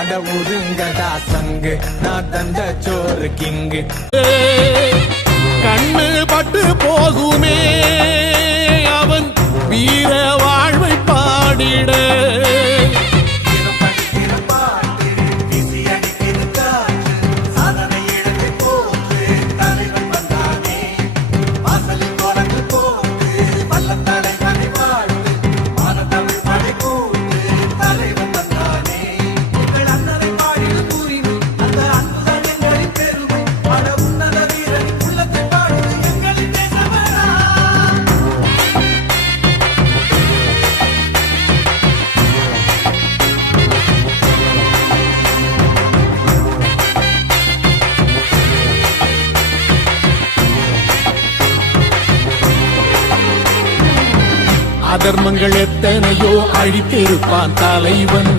அட ஒதுங்கடா சங்கு நான் தந்த சோறு கிங்கு கண்ணு பட்டு போகுமே அவன் வீர வாழ்வை பாடிட அதர்மங்கள் எத்தனையோ அழித்திருப்பான் தலைவன்